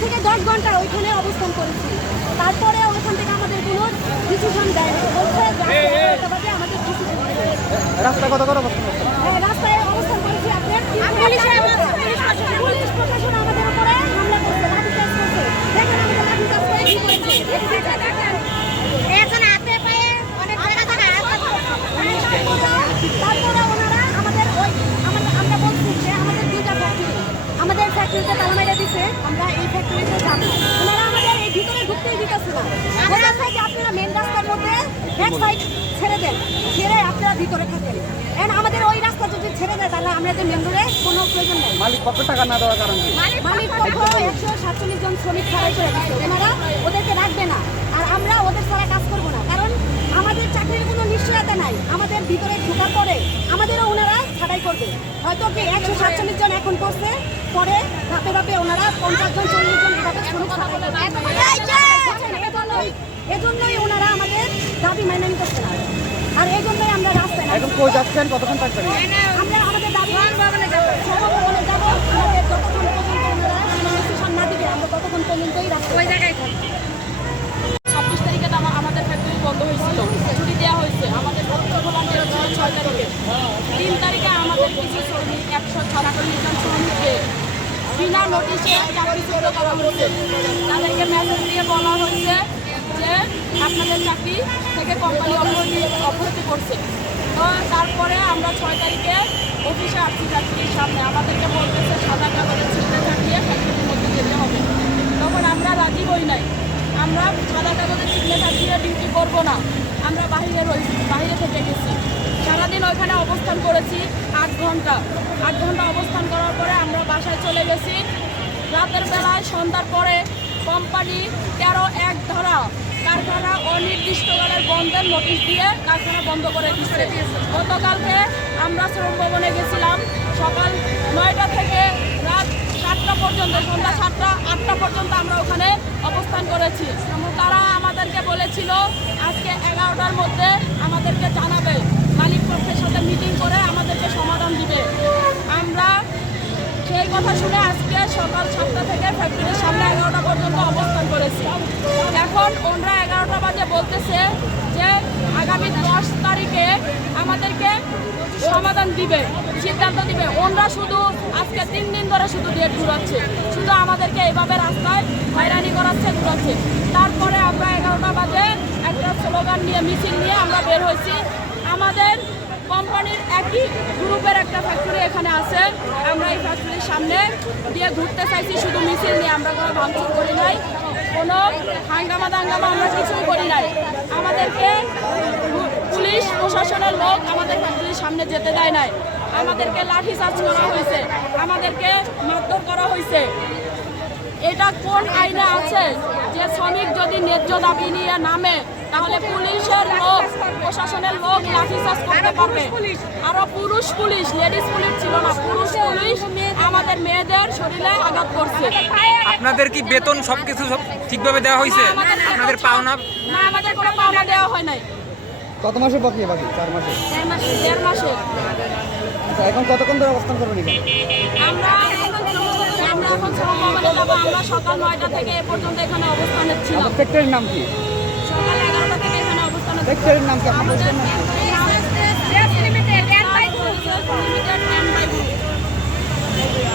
থেকে 10 ঘন্টা ওইখানে অবস্থান করেছি, তারপরে ওইখান থেকে আমাদের কোনো ডিসিশন দেয়নি, বলছে আমাদের ডিসিশন দেবে। রাস্তা কত করে অবস্থান করছেন? হ্যাঁ, রাস্তায় অবস্থান করেছি। আপনার পুলিশ প্রশাসন আমাদের উপরে হামলা করছে, লাঠিচার্জ করছে। দেখেন আমাদের লাঠিচার্জ করে কি করেছে, দেখেন এখন হাতে পায়ে অনেক তারপরে ওনারা আমাদের আমরা বলছি যে আমাদের দুইটা ফ্যাক্টরি, আমাদের ফ্যাক্টরিতে তালা মেরে দিচ্ছে, আমরা এই ফ্যাক্টরিতে যাবো। ওনারা আমাদের এই ভিতরে ঢুকতেই দিতেছে না, বলা থাকে আপনারা মেন রাস্তার মধ্যে এক সাইড ছেড়ে দেন, ছেড়ে আপনারা ভিতরে থাকেন। এন্ড আমাদের ওই রাস্তা যদি ছেড়ে দেয় তাহলে আমরা যে মেন রোডে কোনো প্রয়োজন নেই। মালিক পক্ষ টাকা না দেওয়ার কারণে মালিক পক্ষ 147 জন শ্রমিক ছাড়াই করে দিচ্ছে, ওনারা ওদেরকে রাখবে না, আর আমরা ওদের ছাড়া কাজ করবো না, কারণ আমাদের চাকরির কোনো নিশ্চয়তা নাই। আমাদের ভিতরে ঢোকার পরে আমাদেরও ওনারা ছাড়াই করবে, হয়তো কি 147 জন এখন করছে, পরে ধাপে ধাপে ওনারা 50 জন 40 জন এভাবে শ্রমিক ছাড়াই করবে। এজন্যই ওনারা আমাদের দাবি মেনে নিতেছে না, আর এই জন্যই আমরা রাস্তায় এখন কই যাচ্ছেন, কতক্ষণ থাকবেন? আমরা আমাদের দাবি সর্বভবনে যাবো, আমাদের যতক্ষণ পর্যন্ত ওনারা ডিসিশন না দিবে আমরা ততক্ষণ পর্যন্তই রাস্তায় ওই জায়গায় থাকবো। 26 তারিখে আমাদের ফ্যাক্টরি বন্ধ হয়েছিল, ছুটি দেওয়া হয়েছে। আমাদের ভলান্টিয়ার ছিল 6 তারিখে। 3 তারিখে আমাদের কিছু শ্রমিক 146 জন শ্রমিককে বিনা নোটিশে চাকরিচ্যুত করা হয়েছে। তাদেরকে মেসেজ দিয়ে বলা হয়েছে যে আপনাদের চাকরি থেকে কোম্পানি অব্যাহতি করছে। তো তারপরে আমরা 6 তারিখে অফিসে আসছি ফ্যাক্টরির সামনে, আমাদেরকে বলতেছে সাদা কাগজের ছিটে চাকরিয়ে ফ্যাক্টরির মধ্যে যেতে হবে। তখন আমরা রাজি হই নাই, আমরা সাদা কাগজের ছিটে চাকরিয়ে ডিউটি করবো না, আমরা বাইরে থেকে গেছি। সারাদিন ওইখানে অবস্থান করেছি 8 ঘন্টা অবস্থান করার পরে আমরা বাসায় চলে গেছি। রাতের বেলায় সন্ধ্যার পরে কোম্পানি 13-1 ধারা কারখানা অনির্দিষ্টকালের বন্ধের নোটিশ দিয়ে কারখানা বন্ধ করে দিচ্ছে। গতকালকে আমরা শ্রম ভবনে গেছিলাম সকাল 9টা থেকে রাত 7টা পর্যন্ত, সন্ধ্যা 7টা-8টা পর্যন্ত আমরা ওখানে অবস্থান করেছি। তারা আমাদেরকে বলেছিল আজকে 11টার মধ্যে আমাদেরকে জানাবে, মালিক পক্ষের সাথে মিটিং করে আমাদেরকে সমাধান দিবে। আমরা সেই কথা শুনে আজকে সকাল 7টা থেকে ফ্যাক্টরির সামনে 11টা পর্যন্ত অবস্থান করেছি। এখন ওনারা 11টা বাজে বলতেছে যে আগামী 10 তারিখে আমাদেরকে সমাধান দিবে, সিদ্ধান্ত দিবে। ওনারা শুধু আজকে 3 দিন ধরে শুধু ডেট ঘুরাচ্ছে, শুধু আমাদেরকে এইভাবে রাস্তায় হয়রানি করাচ্ছে, ঘুরাচ্ছে। তারপরে আমরা 11টা বাজে একটা স্লোগান নিয়ে, মিছিল নিয়ে আমরা বের হয়েছি। আমাদের কোম্পানির একই গ্রুপের একটা ফ্যাক্টরি এখানে আছে, আমরা এই ফ্যাক্টরির সামনে দিয়ে ঘুরতে চাইছি শুধু মিছিল নিয়ে। আমরা কোনো ভাঙচুর করি নাই, কোনো হাঙ্গামা দাঙ্গামা আমরা কিছুই করি নাই। আমাদেরকে পুলিশ প্রশাসনের লোক আমাদের ফ্যাক্টরির সামনে যেতে দেয় নাই, আমাদেরকে লাঠিচার্জ করা হয়েছে, আমাদেরকে মারধর করা হয়েছে। এটা কোন আইনে আছে যে শ্রমিক যদি ন্যায্য দাবি নিয়ে নামে তাহলে পুলিশের লোক, প্রশাসনের লোক লাঠিচার্জ করতে পারবে? আরো পুরুষ পুলিশ, লেডিস পুলিশ ছিল না, পুরুষ পুলিশ আমাদের মেয়েদের শরীরে আঘাত করছে। আপনাদের কি বেতন সবকিছু ঠিকভাবে দেওয়া হয়েছে? আপনাদের পাওনা? না, আমাদের কোনো পাওনা দেওয়া হয় নাই। কত মাসে বাকি? 4 মাসে। 1.5 মাসে। আচ্ছা, এখন কতক্ষণ ধরে অবস্থান করবেন? আমরা এখন শ্রম ভবনে যাবো। আমরা সকাল 9টা থেকে এ পর্যন্ত এখানে অবস্থানে ছিলাম। ফ্যাক্টরির নাম কি? সকাল 11টা থেকে এখানে অবস্থানে ছিলাম। ফ্যাক্টরির নাম কি? আপনাদের নাম কি?